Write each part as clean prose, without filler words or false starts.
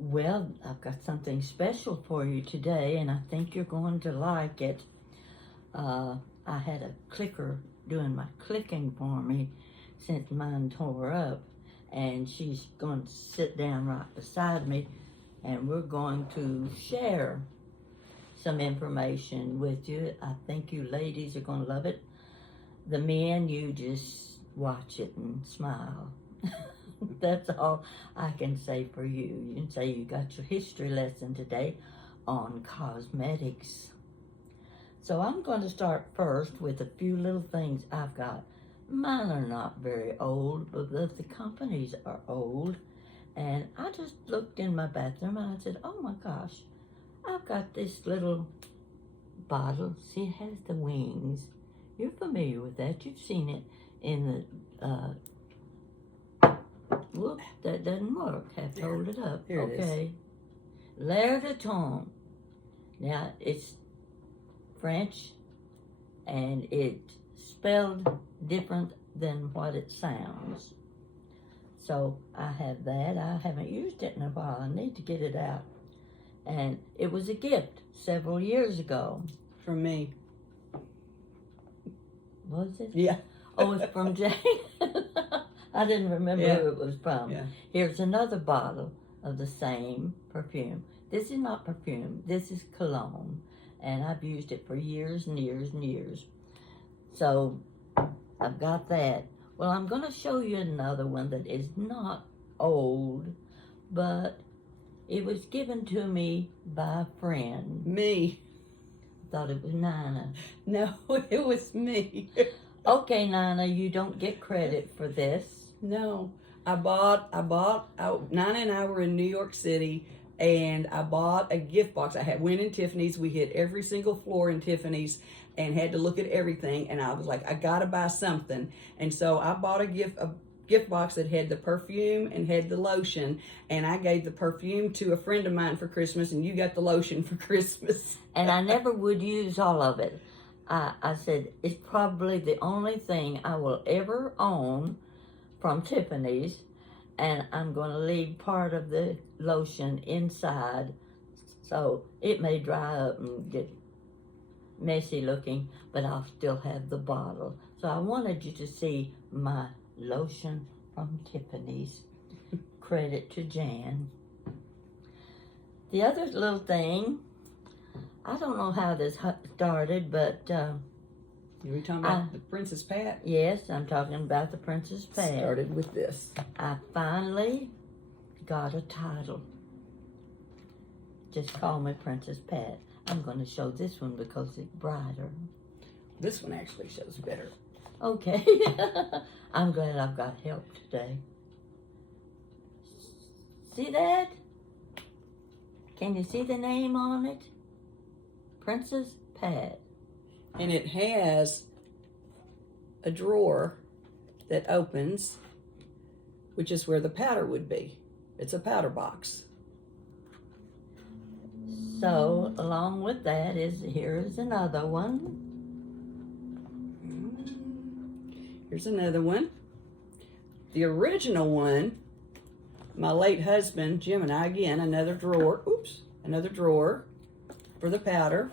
Well, I've got something special for you today, and I think you're going to like it. I had a clicker doing my clicking for me since mine tore up, and she's going to sit down right beside me, and we're going to share some information with you. I think you ladies are going to love it. The men, you just watch it and smile. That's all I can say for you. You can say you got your history lesson today on cosmetics. So I'm going to start first with a few little things I've got. Mine are not very old, but the companies are old. And I just looked in my bathroom and I said, oh my gosh, I've got this little bottle. See, it has the wings. You're familiar with that. You've seen it in the, whoop, that doesn't work. Have to hold it up. Here it okay. L'air de temps. Now, it's French, and it's spelled different than what it sounds. So I have that. I haven't used it in a while. I need to get it out. And it was a gift several years ago. From me. Was it? Yeah. Oh, it's from Jane. I didn't remember who it was from. Yeah. Here's another bottle of the same perfume. This is not perfume. This is cologne. And I've used it for years and years and years. So I've got that. Well, I'm going to show you another one that is not old, but it was given to me by a friend. Me. Thought it was Nina. No, it was me. Okay, Nina, you don't get credit for this. No, Nana and I were in New York City, and I bought a gift box. Went in Tiffany's. We hit every single floor in Tiffany's and had to look at everything. And I was like, I gotta buy something. And so I bought a gift box that had the perfume and had the lotion. And I gave the perfume to a friend of mine for Christmas, and you got the lotion for Christmas. And I never would use all of it. I said, it's probably the only thing I will ever own from Tiffany's, and I'm going to leave part of the lotion inside, so it may dry up and get messy looking, but I'll still have the bottle. So I wanted you to see my lotion from Tiffany's. Credit to Jan. The other little thing, I don't know how this started, but You were talking about the Princess Pat? yes, I'm talking about the Princess Pat. Started with this. I finally got a title. Just call me Princess Pat. I'm going to show this one because it's brighter. This one actually shows better. Okay. I'm glad I've got help today. See that? Can you see the name on it? Princess Pat. And it has a drawer that opens, which is where the powder would be. It's a powder box. So, along with that here's another one. Here's another one. The original one, my late husband, Jim, and I, again, another drawer. Oops, another drawer for the powder.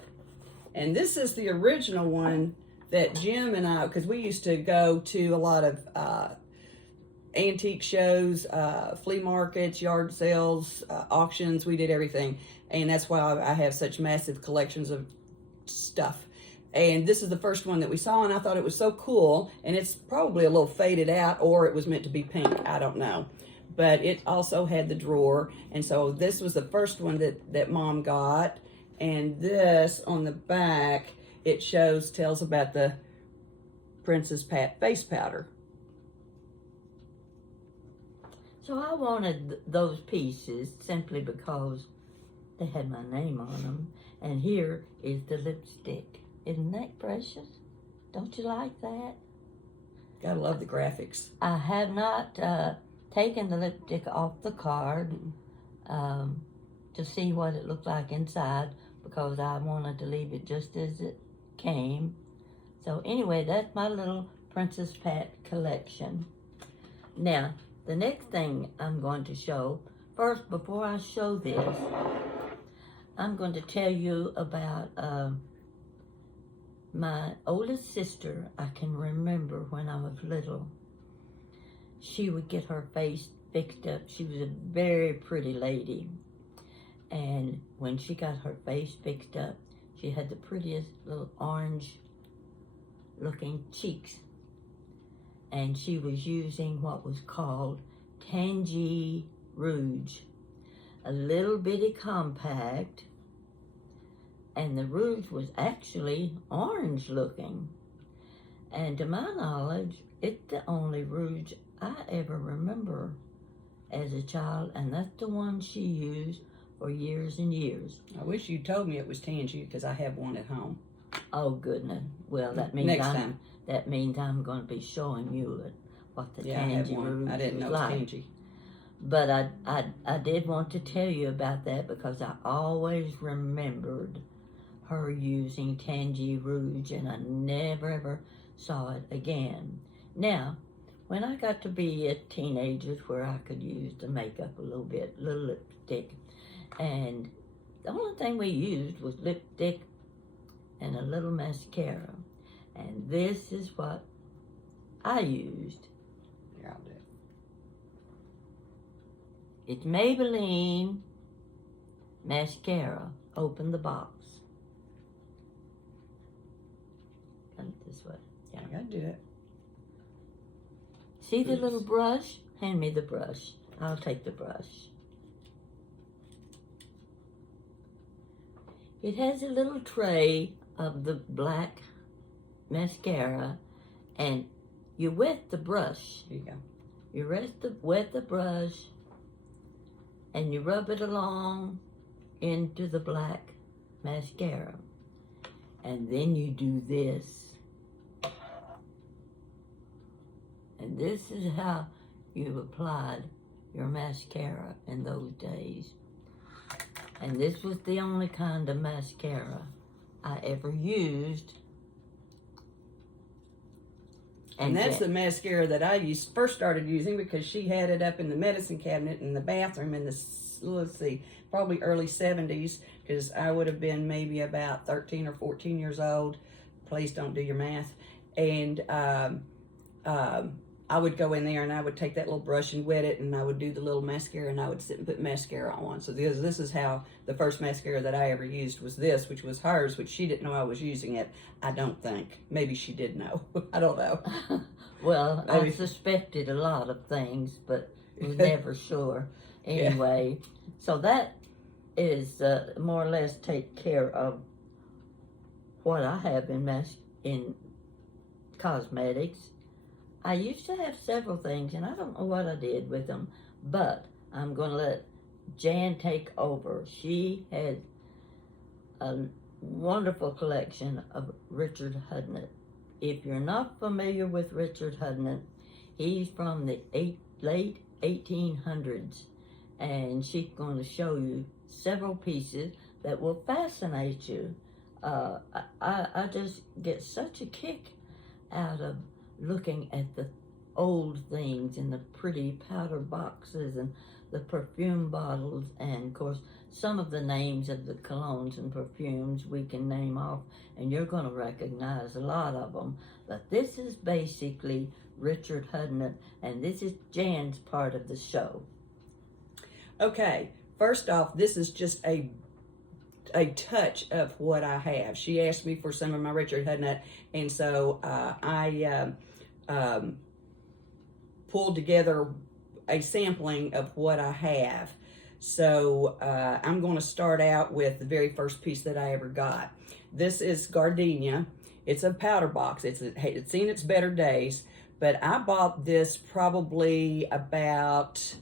And this is the original one that Jim and I, because we used to go to a lot of antique shows, flea markets, yard sales, auctions. We did everything. And that's why I have such massive collections of stuff. And this is the first one that we saw, and I thought it was so cool. And it's probably a little faded out, or it was meant to be pink. I don't know. But it also had the drawer. And so this was the first one that Mom got. And this on the back, it tells about the Princess Pat face powder. So I wanted those pieces simply because they had my name on them. And here is the lipstick. Isn't that precious? Don't you like that? Gotta love the graphics. I have not taken the lipstick off the card to see what it looked like inside, because I wanted to leave it just as it came. So anyway, that's my little Princess Pat collection. Now, the next thing I'm going to show first, before I show this, I'm going to tell you about my oldest sister. I can remember when I was little, she would get her face fixed up. She was a very pretty lady. And when she got her face fixed up, she had the prettiest little orange looking cheeks. And she was using what was called Tangy Rouge, a little bitty compact, and the rouge was actually orange looking. And to my knowledge, it's the only rouge I ever remember as a child, and that's the one she used for years and years. I wish you told me it was Tangy, because I have one at home. Oh goodness! Well, that means Next time. That means I'm going to be showing you what the Yeah, I have Tangy one. rouge I didn't know was it was like. Tangy. But I did want to tell you about that because I always remembered her using Tangy Rouge, and I never ever saw it again. Now, when I got to be a teenager where I could use the makeup a little bit, little lipstick, and the only thing we used was lipstick and a little mascara. And this is what I used. Yeah, I'll do it. It's Maybelline mascara. Open the box. Come this way. Yeah, I gotta do it. See the little brush? Hand me the brush. I'll take the brush. It has a little tray of the black mascara, and you wet the brush. Here you go. You wet the brush, and you rub it along into the black mascara. And then you do this. And this is how you applied your mascara in those days. And this was the only kind of mascara I ever used. And that's the mascara that I first started using, because she had it up in the medicine cabinet in the bathroom in the, let's see, probably early 70s, because I would have been maybe about 13 or 14 years old. Please don't do your math. And I would go in there and I would take that little brush and wet it, and I would do the little mascara, and I would sit and put mascara on. So this is how the first mascara that I ever used was this, which was hers, which she didn't know I was using it. I don't think. Maybe she did know. I don't know. Well, Maybe. I suspected a lot of things, but was never sure. Anyway, so that is more or less take care of what I have in cosmetics. I used to have several things, and I don't know what I did with them, but I'm going to let Jan take over. She has a wonderful collection of Richard Hudnut. If you're not familiar with Richard Hudnut, he's from the late 1800s, and she's going to show you several pieces that will fascinate you. I just get such a kick out of looking at the old things and the pretty powder boxes and the perfume bottles, and of course some of the names of the colognes and perfumes we can name off, and you're going to recognize a lot of them. But this is basically Richard Hudnut, and this is Jan's part of the show. Okay, first off, this is just a touch of what I have. She asked me for some of my Richard Hudnut, and so I pulled together a sampling of what I have. So I'm going to start out with the very first piece that I ever got. This is Gardenia. It's a powder box. It's seen its better days, but I bought this probably about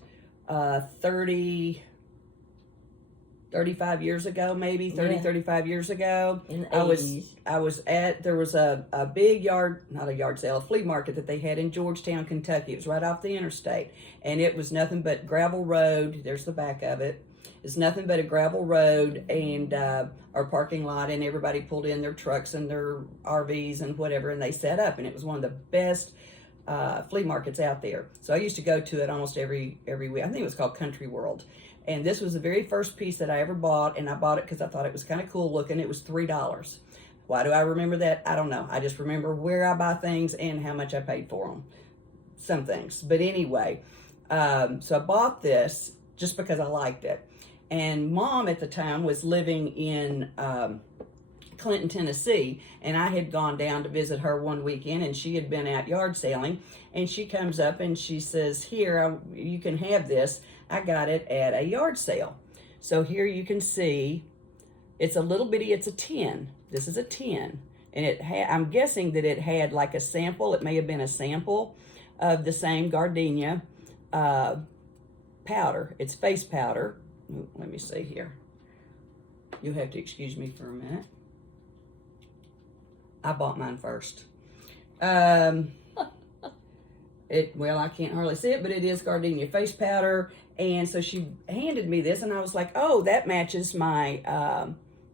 35 years ago, maybe 35 years ago. In the 80s. There was a big a flea market that they had in Georgetown, Kentucky. It was right off the interstate, and it was nothing but gravel road. There's the back of it. It's nothing but a gravel road and our parking lot, and everybody pulled in their trucks and their RVs and whatever, and they set up, and it was one of the best flea markets out there. So I used to go to it almost every week. I think it was called Country World. And this was the very first piece that I ever bought, and I bought it because I thought it was kind of cool looking. It was $3. Why do I remember that? I don't know. I just remember where I buy things and how much I paid for them. Some things. But anyway, so I bought this just because I liked it. And Mom at the time was living in Clinton, Tennessee, and I had gone down to visit her one weekend, and she had been out yard sailing, and she comes up and she says, here, you can have this. I got it at a yard sale. So here you can see, it's a little bitty, it's a 10. This is a 10, and it had, I'm guessing that it had like a sample, it may have been a sample of the same gardenia powder. It's face powder. Ooh, let me see here. You'll have to excuse me for a minute. I bought mine first. Well, I can't hardly see it, but it is gardenia face powder. And so she handed me this, and I was like, oh, that matches my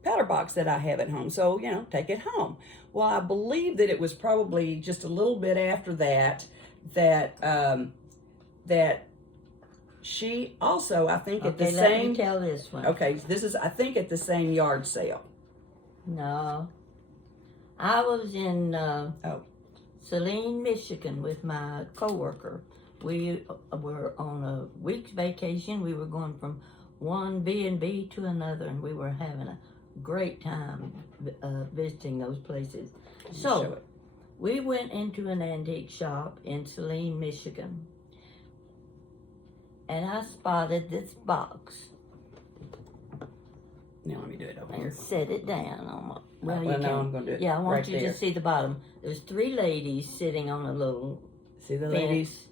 powder box that I have at home. So, you know, take it home. Well, I believe that it was probably just a little bit after that, that she also, I think at the same... Okay, let me tell this one. Okay, this is, I think, at the same yard sale. No. I was in Saline, Michigan with my coworker. We were on a week's vacation. We were going from one B&B to another, and we were having a great time visiting those places. So we went into an antique shop in Saline, Michigan, and I spotted this box. Now let me do it over and here. set it down on my... Well, now I'm going to do it. Yeah, I want right you there. to see the bottom. There's 3 ladies sitting on a little... See the bench, ladies?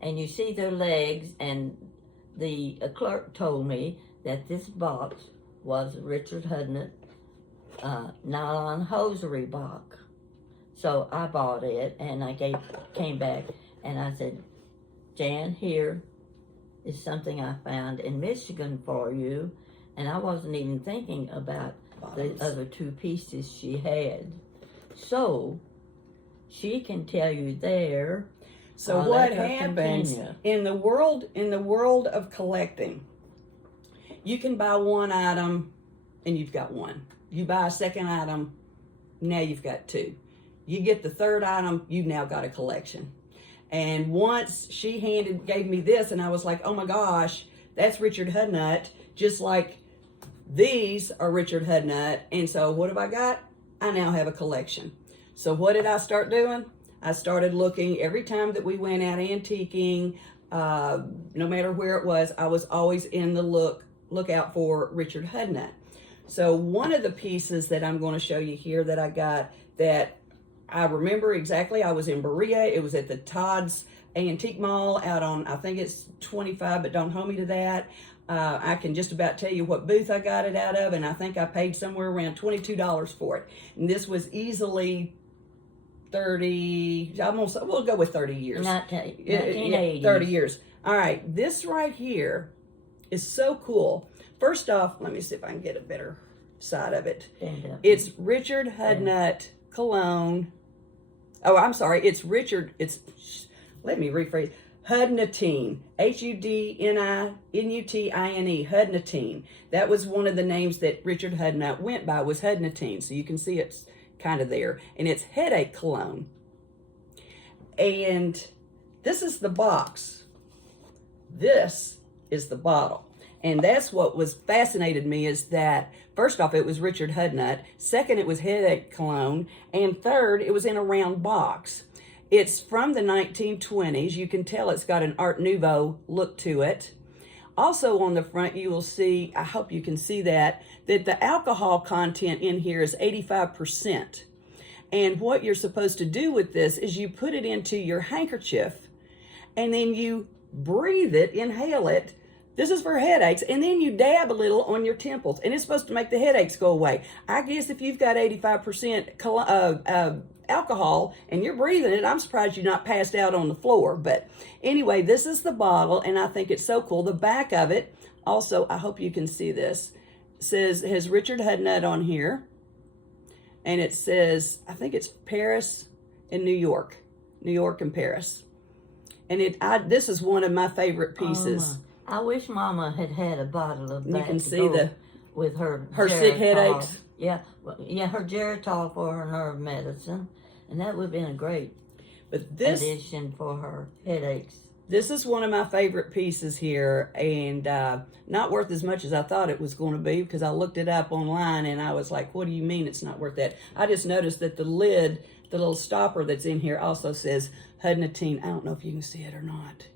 and you see their legs, and the clerk told me that this box was Richard Hudnut nylon hosiery box. So I bought it, and I came back, and I said, Jan, here is something I found in Michigan for you. And I wasn't even thinking about the other 2 pieces she had. So she can tell you there. So what happens in the world of collecting? You can buy one item and you've got one. You buy a second item, now you've got 2. You get the third item, you've now got a collection. And once she gave me this, and I was like, oh my gosh, that's Richard Hudnut, just like these are Richard Hudnut. And so what have I got? I now have a collection. So what did I start doing? I started looking every time that we went out antiquing, no matter where it was, I was always in the lookout for Richard Hudnut. So one of the pieces that I'm going to show you here that I got that I remember exactly, I was in Berea. It was at the Todd's Antique Mall out on, I think it's 25, but don't hold me to that. I can just about tell you what booth I got it out of, and I think I paid somewhere around $22 for it. And this was easily 30, we'll go with 30 years. 1980s. 30 years. All right, this right here is so cool. First off, let me see if I can get a better side of it. It's Richard Hudnut cologne. Oh, I'm sorry, let me rephrase. Hudnutine, Hudnutine, Hudnutine. That was one of the names that Richard Hudnut went by, was Hudnutine. So you can see it's kind of there. And it's headache cologne. And this is the box. This is the bottle. And that's what was fascinated me, is that, first off, it was Richard Hudnut. Second, it was headache cologne. And third, it was in a round box. It's from the 1920s. You can tell it's got an Art Nouveau look to it. Also on the front, you will see, I hope you can see that the alcohol content in here is 85%. And what you're supposed to do with this is you put it into your handkerchief, and then you breathe it, inhale it. This is for headaches, and then you dab a little on your temples, and it's supposed to make the headaches go away. I guess if you've got 85% alcohol and you're breathing it, I'm surprised you're not passed out on the floor. But anyway, this is the bottle, and I think it's so cool. The back of it, also, I hope you can see this, has Richard Hudnut on here, and it says, I think it's Paris and New York. New York, and Paris. And this is one of my favorite pieces. I wish Mama had had a bottle of that. You can see with her sick Geritol. headaches. Yeah, her Geritol for her nerve medicine, and that would have been a great addition for her headaches. This is one of my favorite pieces here, and not worth as much as I thought it was going to be, because I looked it up online and I was like, what do you mean it's not worth that? I just noticed that the lid, the little stopper that's in here, also says Hudnutine. I don't know if you can see it or not,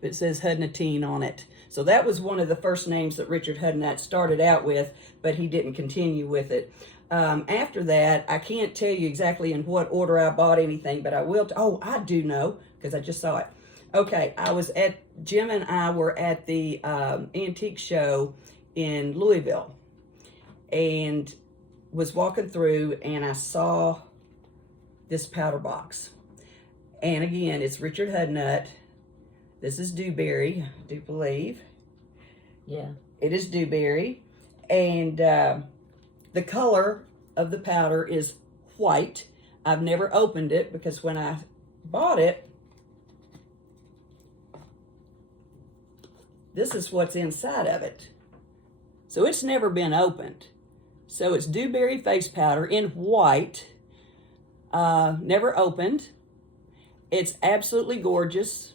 but it says Hudnutine on it. So that was one of the first names that Richard Hudnut started out with, but he didn't continue with it. After that, I can't tell you exactly in what order I bought anything, but I will. I do know, because I just saw it. Okay, Jim and I were at the antique show in Louisville, and was walking through, and I saw this powder box. And again, it's Richard Hudnut. This is Dewberry, I do believe. Yeah. It is Dewberry. And the color of the powder is white. I've never opened it, because when I bought it, this is what's inside of it. So it's never been opened. So it's Dewberry face powder in white, never opened. It's absolutely gorgeous.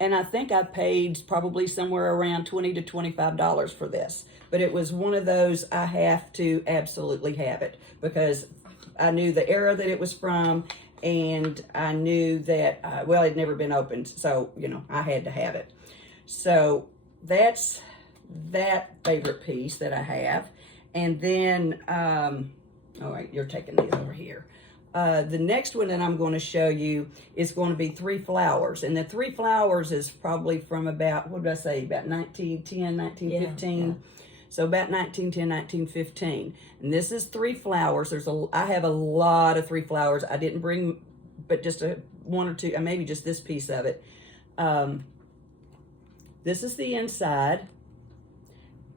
And I think I paid probably somewhere around $20 to $25 for this. But it was one of those, I have to absolutely have it, because I knew the era that it was from, and I knew that, it had never been opened. So, I had to have it. So that's that favorite piece that I have. And then, all right, you're taking these over here. The next one that I'm going to show you is going to be Three Flowers. And the Three Flowers is probably from about, what did I say, about 1910, 1915? Yeah. So about 1910, 1915. And this is Three Flowers. I have a lot of Three Flowers. I didn't bring, but just one or two, maybe just this piece of it. This is the inside.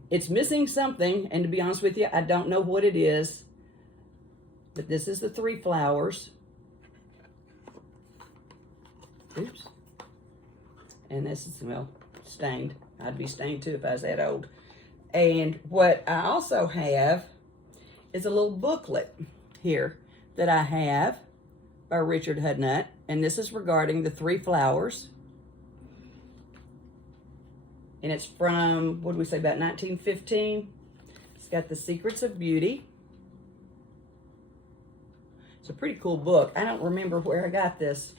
It's missing something, and to be honest with you, I don't know what it is. But this is the Three Flowers. Oops. And this is, stained. I'd be stained too if I was that old. And what I also have is a little booklet here that I have by Richard Hudnut. And this is regarding the Three Flowers. And it's from, what did we say, about 1915. It's got the Secrets of Beauty. It's a pretty cool book. I don't remember where I got this.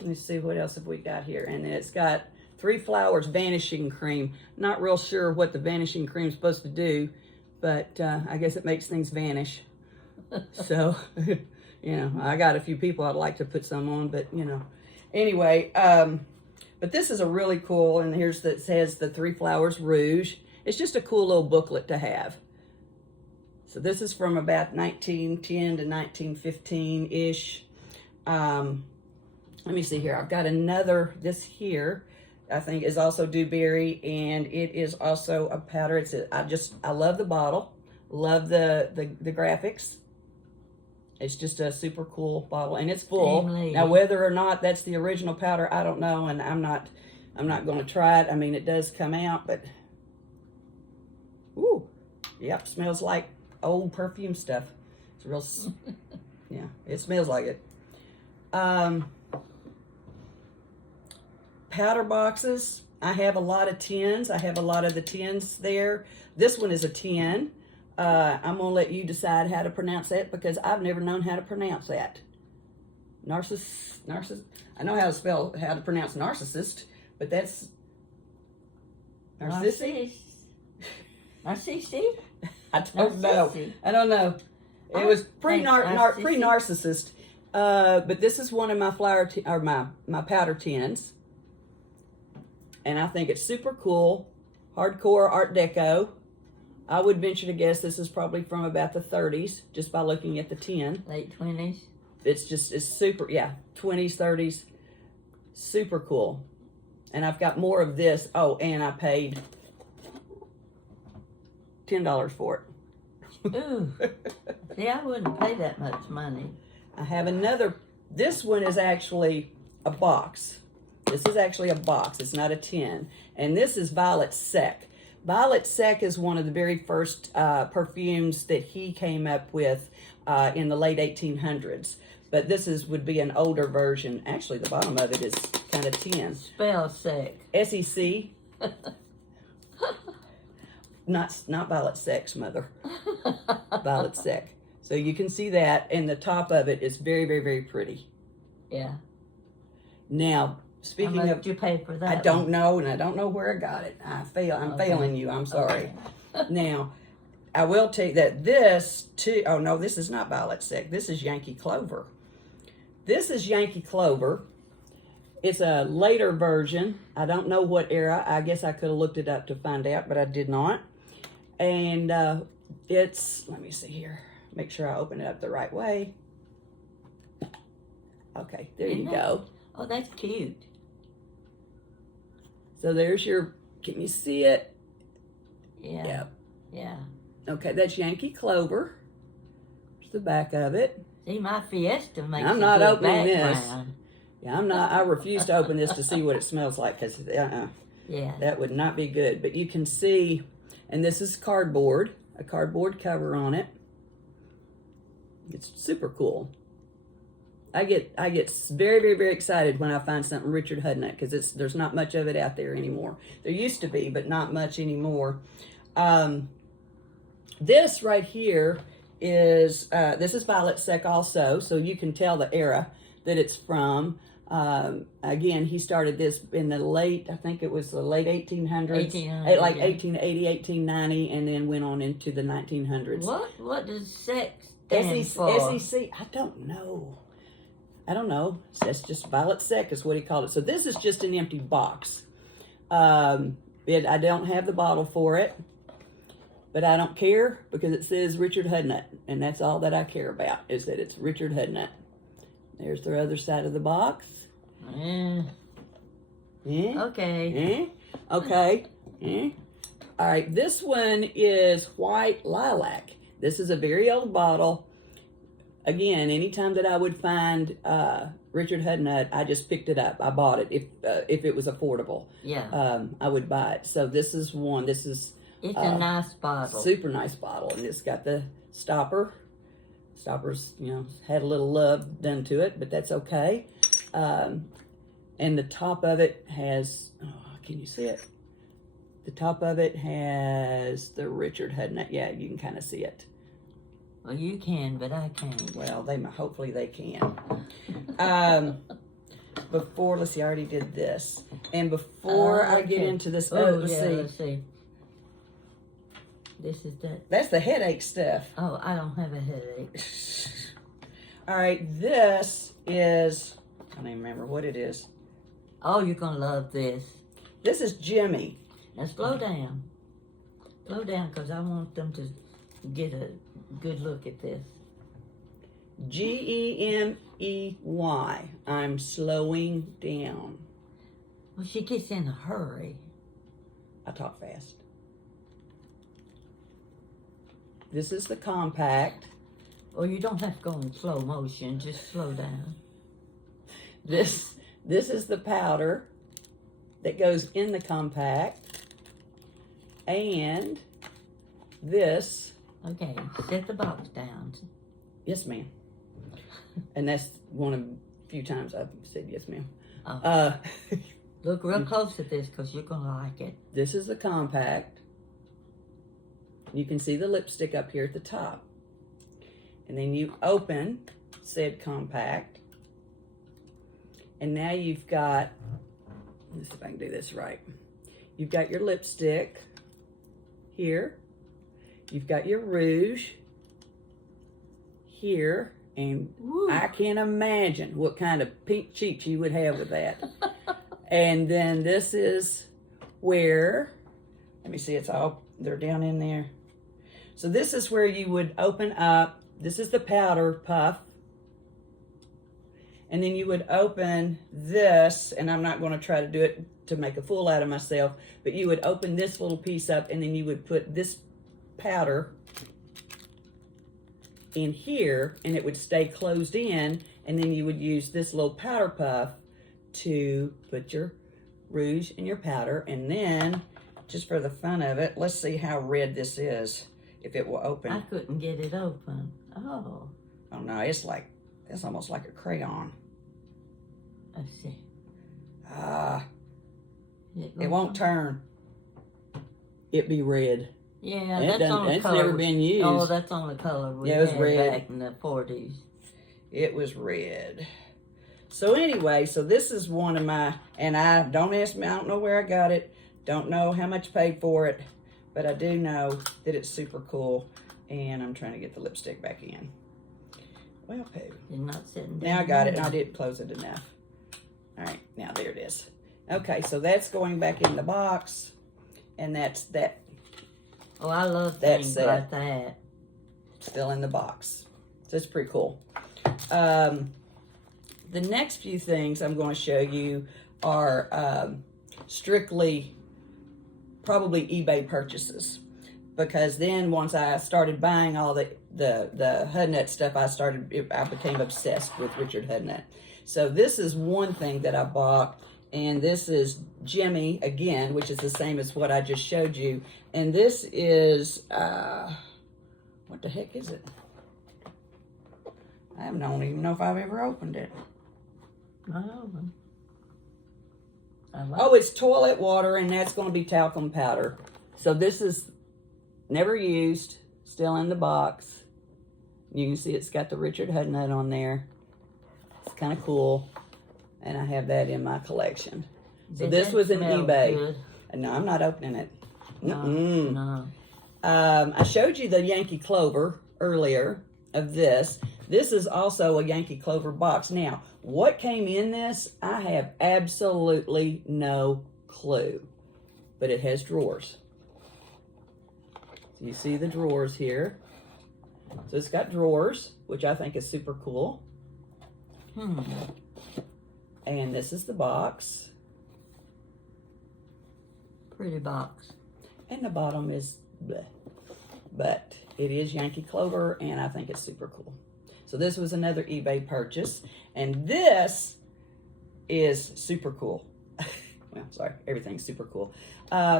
Let me see, what else have we got here? And then it's got Three Flowers Vanishing Cream. Not real sure what the vanishing cream is supposed to do, but I guess it makes things vanish. So, I got a few people I'd like to put some on, but, Anyway, but this is a really cool, and here's that says the Three Flowers Rouge. It's just a cool little booklet to have. So this is from about 1910 to 1915-ish. Let me see here. I've got another, this here, I think is also Dewberry, and it is also a powder. I love the bottle. Love the graphics. It's just a super cool bottle, and it's full. Now, whether or not that's the original powder, I don't know, and I'm not going to try it. I mean, it does come out, but ooh, yep, smells like old perfume stuff. It's real, yeah, it smells like it. Powder boxes. I have a lot of tins. I have a lot of the tins there. This one is a tin. I'm going to let you decide how to pronounce that, because I've never known how to pronounce that. Narcissus. I know how to pronounce narcissist, but that's Narcissi? Narcissi? I don't know. I don't know. It was pre-narcissist. But this is one of my my powder tins. And I think it's super cool. Hardcore Art Deco. I would venture to guess this is probably from about the 30s, just by looking at the tin. Late 20s? It's super, yeah, 20s, 30s. Super cool. And I've got more of this. Oh, and I paid $10 for it. Ooh. See, I wouldn't pay that much money. I have another This one is actually a box. This is actually a box. It's not a tin. And this is Violet Sec. Violet Sec is one of the very first perfumes that he came up with in the late 1800s. But this would be an older version. Actually, the bottom of it is kind of tin. Spell Sec. SEC. Not Violet Sec's mother. Violet Sec. So you can see that, and the top of it is very, very, very pretty. Yeah. Now, speaking How much of, did you pay for that? I don't know, and I don't know where I got it. I'm failing you. I'm sorry. Okay. Now, I will tell you that this too. Oh no, this is not Violet Sec. This is Yankee Clover. This is Yankee Clover. It's a later version. I don't know what era. I guess I could have looked it up to find out, but I did not. And it's, let me see here. Make sure I open it up the right way. Okay, there you go. Oh, that's cute. So there's your, can you see it? Yeah. Yep. Yeah. Okay, that's Yankee Clover. There's the back of it. See, my Fiesta makes I'm a not good opening background. Yeah, I refuse to open this to see what it smells like, because Yeah. that would not be good. But you can see, and this is cardboard, a cardboard cover on it. It's super cool. I get very, very, very excited when I find something Richard Hudnut, because there's not much of it out there anymore. There used to be, but not much anymore. This right here is this is Violet Sec also, so you can tell the era that it's from. Again, he started this in the late, I think it was the late 1800s, like 1880, 1890, and then went on into the 1900s. What does sex stand for? SEC, I don't know. That's just Violet Sec is what he called it. So this is just an empty box. I don't have the bottle for it, but I don't care, because it says Richard Hudnut, and that's all that I care about, is that it's Richard Hudnut. There's the other side of the box. Okay. Okay. All right, this one is White Lilac. This is a very old bottle. Again, anytime that I would find Richard Hudnut, I just picked it up. I bought it if it was affordable. Yeah. I would buy it. So this is one. This is It's a nice bottle. super nice bottle, and it's got the stopper. Stoppers, had a little love done to it, but that's okay. And the top of it has, can you see it? The top of it has the Richard Hudnut. Yeah, you can kind of see it. Well, you can, but I can't. Well, hopefully they can. Before, let's see, I already did this. And before I get into this, let's see. This is that. That's the headache stuff. Oh, I don't have a headache. All right, this is, I don't even remember what it is. Oh, you're going to love this. This is Jimmy. Now, slow down. Slow down, because I want them to get a good look at this. Gemey. I'm slowing down. Well, she gets in a hurry. I talk fast. This is the compact. Or you don't have to go in slow motion. Just slow down. This is the powder that goes in the compact. And this. Okay, set the box down. Yes, ma'am. And that's one of the few times I've said yes, ma'am. Oh. Look real close at this, because you're going to like it. This is the compact. You can see the lipstick up here at the top. And then you open said compact. And now you've got, let's see if I can do this right. You've got your lipstick here. You've got your rouge here. And Woo. I can't imagine what kind of pink cheeks you would have with that. And then this is where, let me see, they're down in there. So this is where you would open up, this is the powder puff. And then you would open this, and I'm not going to try to do it to make a fool out of myself, but you would open this little piece up, and then you would put this powder in here, and it would stay closed in, And then you would use this little powder puff to put your rouge in your powder. And then, just for the fun of it, let's see how red this is, if it will open. I couldn't get it open. Oh. Oh no, it's almost like a crayon. Let's see. It won't turn. It be red. Yeah, and that's on the it's color. never been used. Oh, that's on the color we Yeah, it was had red. back in the 40s. It was red. So anyway, so this is one of my, and don't ask me, I don't know where I got it. Don't know how much I paid for it, but I do know that it's super cool. And I'm trying to get the lipstick back in. Well, okay. You're not sitting down. Now I got it, and I didn't close it enough. All right, now there it is. Okay, so that's going back in the box, and that's that. Oh, I love That's things like that. Still in the box. So it's pretty cool. The next few things I'm going to show you are strictly probably eBay purchases, because then once I started buying all the Hudnut stuff, I became obsessed with Richard Hudnut. So this is one thing that I bought, and this is Jimmy again, which is the same as what I just showed you. And this is what the heck is it? I don't even know if I've ever opened it. Oh, it's toilet water, and that's going to be talcum powder. So this is never used, still in the box. You can see it's got the Richard Hudnut on there. It's kind of cool, and I have that in my collection. So this was an eBay. Good? No, I'm not opening it. No. I showed you the Yankee Clover earlier of this. This is also a Yankee Clover box. Now, what came in this, I have absolutely no clue. But it has drawers. So you see the drawers here. So it's got drawers, which I think is super cool. And this is the box. Pretty box. And the bottom is bleh. But it is Yankee Clover, and I think it's super cool. So this was another eBay purchase. And this is super cool. Well, sorry, everything's super cool.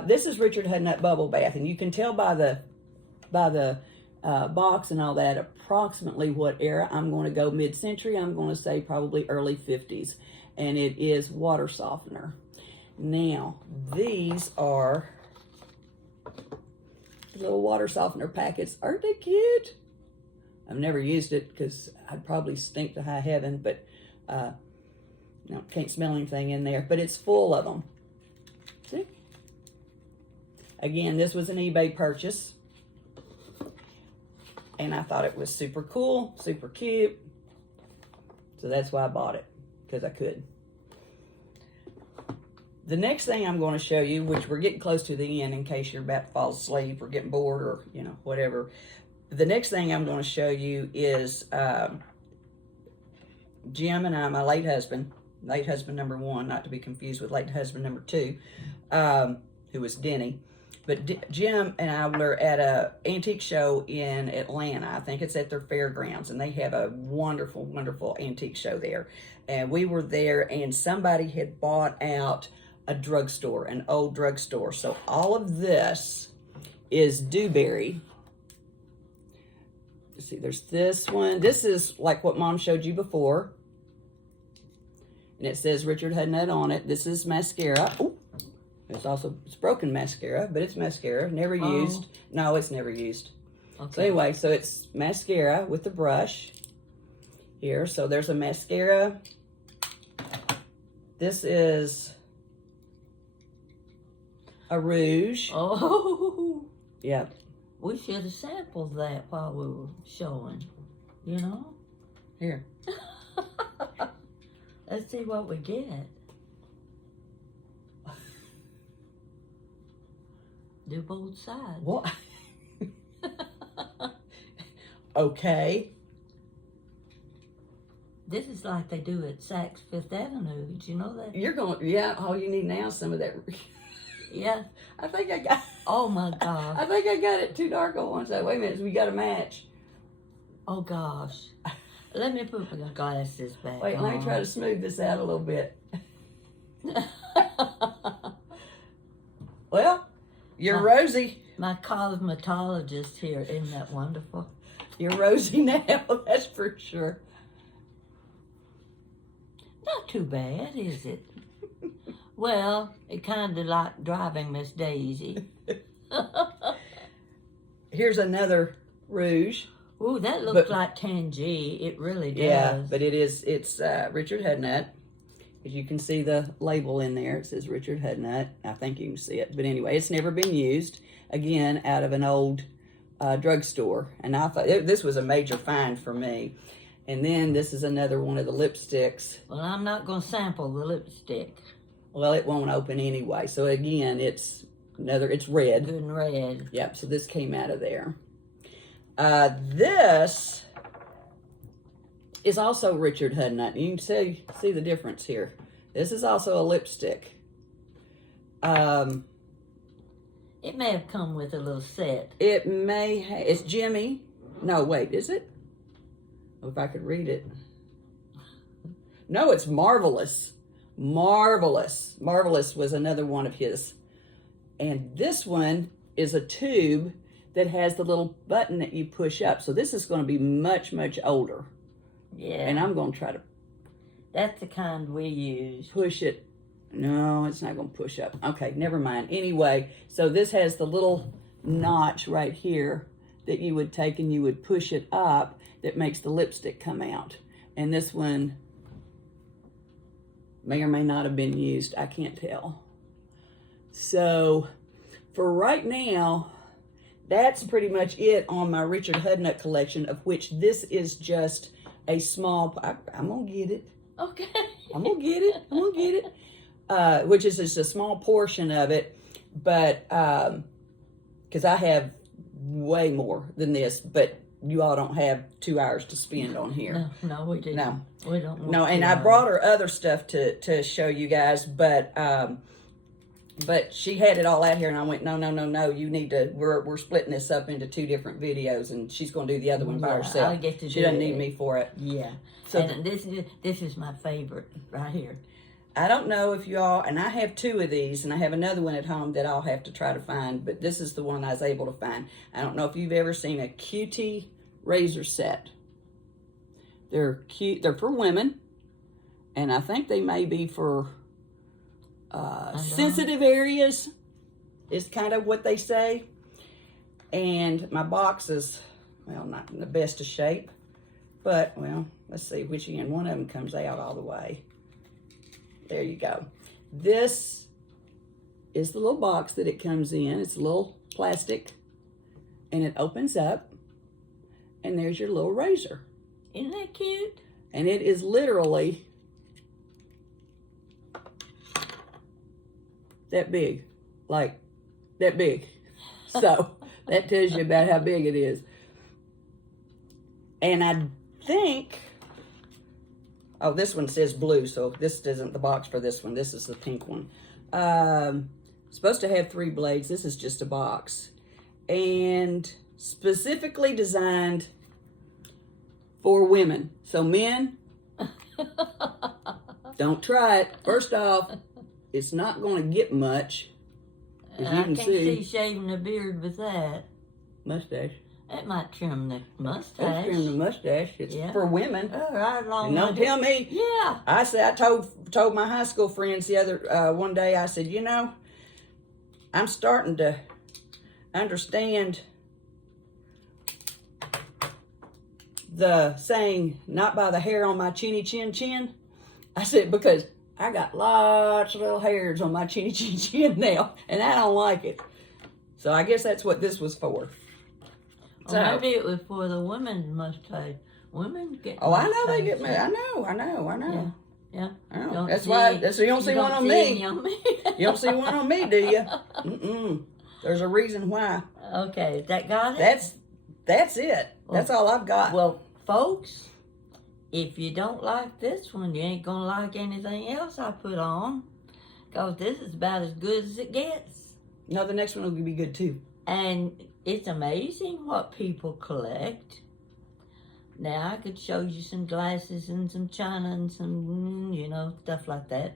This is Richard Hudnut Bubble Bath, and you can tell by the box and all that approximately what era. I'm going to go mid-century. I'm going to say probably early 50s, and it is water softener. Now, these are little water softener packets. Aren't they cute? I've never used it because I'd probably stink to high heaven, but no, can't smell anything in there. But it's full of them. See? Again, this was an eBay purchase, and I thought it was super cool, super cute. So that's why I bought it, because I could. The next thing I'm going to show you, which we're getting close to the end in case you're about to fall asleep or getting bored or, you know, whatever. The next thing I'm going to show you is Jim and I, my late husband number one, not to be confused with late husband number two, who was Denny. But Jim and I were at a antique show in Atlanta. I think it's at their fairgrounds, and they have a wonderful, wonderful antique show there. And we were there, and somebody had bought out a drugstore, an old drugstore. So all of this is Dewberry. Let's see, there's this one. This is like what Mom showed you before. And it says Richard Hudnut on it. This is mascara. Ooh, it's broken mascara, but it's mascara. Never used. No, it's never used. Okay. So anyway, so it's mascara with the brush here. So there's a mascara. This is a rouge. Oh. Yep. We should have sampled that while we were showing, you know? Here. Let's see what we get. Do both sides. What? Okay. This is like they do at Saks Fifth Avenue. Did you know that? You're going, yeah, all you need now is some of that. Yeah. I think I got. Oh my gosh. I think I got it too dark on one side. Wait a minute, we got a match. Oh gosh. let me put my glasses back Wait, on. let me try to smooth this out a little bit. Well, you're rosy. My cosmetologist here, isn't that wonderful? You're rosy now, that's for sure. Not too bad, is it? Well, it kind of like driving Miss Daisy. Here's another rouge. Ooh, that looks like Tangy. It really does. Yeah, but it's Richard Hudnut. As you can see the label in there, it says Richard Hudnut. I think you can see it. But anyway, it's never been used. Again, out of an old drugstore. And I thought this was a major find for me. And then this is another one of the lipsticks. Well, I'm not going to sample the lipstick. Well, it won't open anyway. So again, it's red. Good and red. Yep, so this came out of there. This is also Richard Hudnut. You can see the difference here. This is also a lipstick. It may have come with a little set. It may it's Jimmy. No, wait, is it? Oh, if I could read it. No, it's Marvelous. Marvelous. Marvelous was another one of his. And this one is a tube that has the little button that you push up. So this is going to be much, much older. Yeah. And I'm going to try to That's the kind we use. push it. No, it's not going to push up. Okay, never mind. Anyway, so this has the little notch right here that you would take and you would push it up that makes the lipstick come out. And this one may or may not have been used. I can't tell. So for right now, that's pretty much it on my Richard Hudnut collection, of which this is just a small, I'm going to get it. Okay. I'm going to get it. I'm going to get it. Which is just a small portion of it, but because I have way more than this, but you all don't have 2 hours to spend on here. No, we didn't. No. We don't want No, and I brought her other stuff to show you guys, but she had it all out here, and I went, no, you need to, we're splitting this up into 2 different videos, and she's going to do the other one by herself. I get to she do doesn't it. need me for it. Yeah. So and this is my favorite right here. I don't know if you all, and I have 2 of these, and I have another one at home that I'll have to try to find, but this is the one I was able to find. I don't know if you've ever seen a cutie razor set. They're cute. They're for women, and I think they may be for sensitive areas, is kind of what they say. And my box is, well, not in the best of shape, but, well, let's see which end. One of them comes out all the way. There you go. This is the little box that it comes in. It's a little plastic, and it opens up, and there's your little razor. Isn't that cute? And it is literally that big, like that big. So that tells you about how big it is. And I think, oh, this one says blue, so this isn't the box for this one. This is the pink one. Supposed to have 3 blades. This is just a box. And specifically designed for women. So men, don't try it. First off, it's not going to get much. As you I can can't see, see shaving a beard with that. mustache. That might trim the That's mustache. trim the mustache. It's for women. Oh, right along And don't with it. tell me. Yeah. I told my high school friends the other one day. I said, you know, I'm starting to understand the saying, not by the hair on my chinny chin chin. I said, because I got lots of little hairs on my chinny chin chin now, and I don't like it. So I guess that's what this was for. Or maybe it was for the women's mustache. Women get Oh, I know they get mustaches. mad. I know. Yeah. I know. Don't That's see- why. That's you don't see one don't on see me. any on me. You don't see one on me, do you? Mm-mm. There's a reason why. Okay, that got it? That's it. That's all I've got. Well, folks, if you don't like this one, you ain't gonna like anything else I put on. Because this is about as good as it gets. No, the next one will be good too. And it's amazing what people collect. Now, I could show you some glasses and some china and some, stuff like that.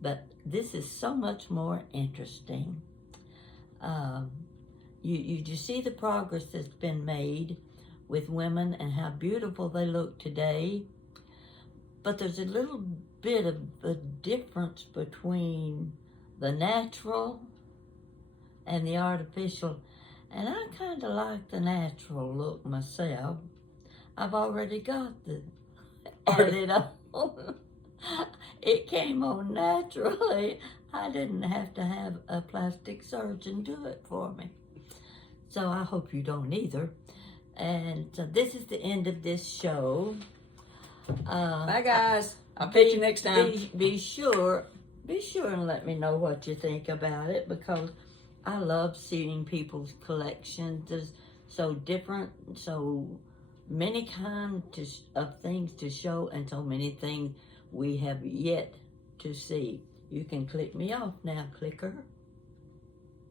But this is so much more interesting. You just see the progress that's been made with women and how beautiful they look today. But there's a little bit of a difference between the natural and the artificial. And I kind of like the natural look myself. I've already got the edit on. It came on naturally. I didn't have to have a plastic surgeon do it for me. So I hope you don't either. And so this is the end of this show. Bye, guys. I'll catch you next time. Be sure and let me know what you think about it, because I love seeing people's collections. There's so different, so many kinds of things to show, and so many things we have yet to see. You can click me off now, clicker.